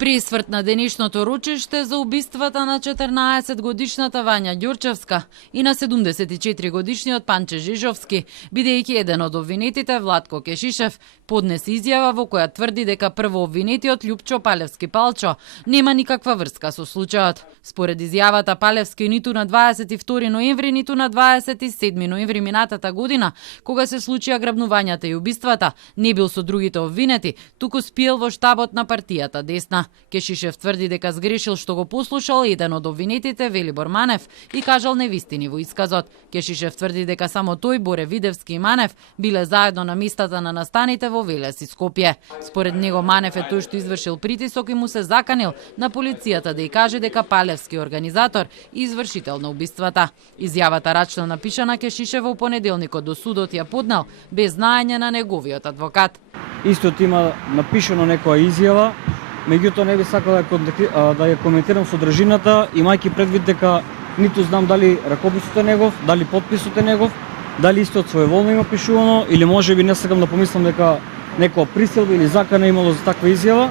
При смрт на денешното рочиште за убиствата на 14-годишната Вања Ѓурчевска и на 74-годишниот Панче Жижовски, бидејќи еден од обвинетите, Владко Кешишев, поднесе изјава во која тврди дека прво обвинетиот Љупчо Палевски Палчо нема никаква врска со случајот. Според изјавата, Палевски ниту на 22 ноември, ниту на 27 ноември минатата година, кога се случија грабнувањата и убиствата, не бил со другите обвинети, туку спиел во штабот на партијата Десна. Кешишев тврди дека сгрешил што го послушал еден од обвинетите, Велибор Манев, и кажал невистини во исказот. Кешишев тврди дека само тој, Боре Видевски и Манев биле заедно на местата на настаните во Велес и Скопје. Според него Манев е тој што извршил притисок и му се заканил на полицијата да ја каже дека Палевски е организатор и извршител на убиствата. Изјавата рачно напишана Кешишев во понеделникот до судот ја поднел без знаење на неговиот адвокат. Истот има напишано некоја изјава, меѓутоа не би сакал да ја коментирам содржината, имајќи предвид дека ниту знам дали ракописот е негов, дали подписот е негов, дали истот своеволно има пишувано, или можеби не сакам да помислам дека некоја присилба или закана имало за таква изјава.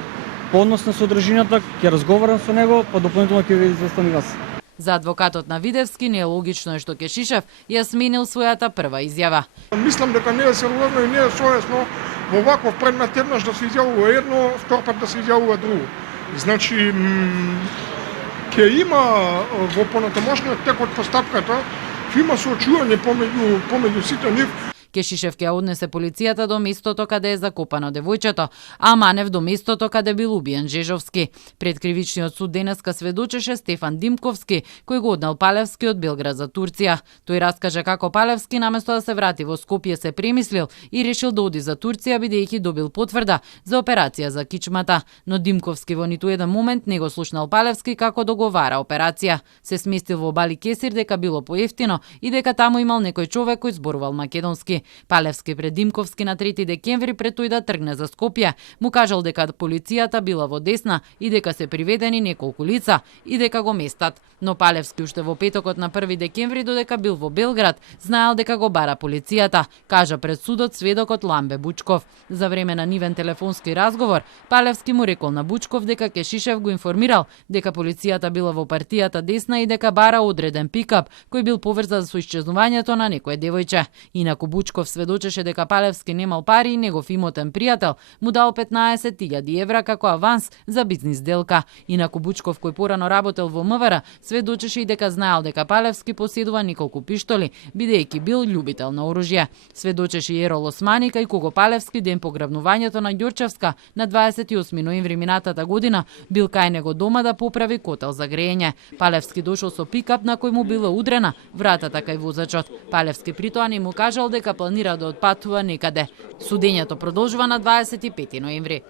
По однос на содржината ќе разговарам со него, па дополнително ќе ви известам и вас. За адвокатот на Видевски не е логично што Кешишев ја сменил својата прва изјава. Мислам дека не е сериозно и не е совесно во ваков предмет еднаш да се изјавува едно, втор пат да се изјавува друго. Значи, ќе има во понатамошниот тек од постапката, ќе има соочување помеѓу сите нив. Кешишев ќе однесе полицијата до местото каде е закопано девојчето, а Манев до местото каде бил убиен Жежовски. Пред кривичниот суд денеска сведочеше Стефан Димковски, кој го однел Палевски од Белград за Турција. Тој раскажа како Палевски наместо да се врати во Скопје се премислил и решил да оди за Турција бидејќи добил потврда за операција за кичмата, но Димковски во ниту еден момент не го слушнал Палевски како договара операција. Се сместил во Бали Кесир дека било поевтино и дека таму имал некој човек кој зборувал македонски. Палевски пред Димковски на 3 декември пред тој да тргне за Скопје му кажал дека полицијата била во Десна и дека се приведени неколку лица и дека го местат. Но Палевски уште во петокот на 1 декември додека бил во Белград знаел дека го бара полицијата, кажа пред судот сведокот Ламбе Бучков. За време на нивен телефонски разговор Палевски му рекол на Бучков дека Кешишев го информирал дека полицијата била во партијата Десна и дека бара одреден пикап кој бил поврзан со исчезнувањето на некое девојче. Инаку Бучков сведочеше дека Палевски немал пари и негов имотен пријател му дал 15.000 евра како аванс за бизнис делка. Инаку Бучков, кој порано работел во МВР, сведочеше и дека знаел дека Палевски поседува неколку пиштоли, бидејќи бил љубител на оружје. Сведочеше и Ерол Османи кај кого Палевски ден по грабнувањето на Ѓурчевска на 28 ноември минатата година бил кај него дома да поправи котел за грејење. Палевски дошол со пикап на кој му била удрена вратата кај возачот. Палевски притоа не му кажал дека планира да отпатува некаде. Судењето продолжува на 25 ноември.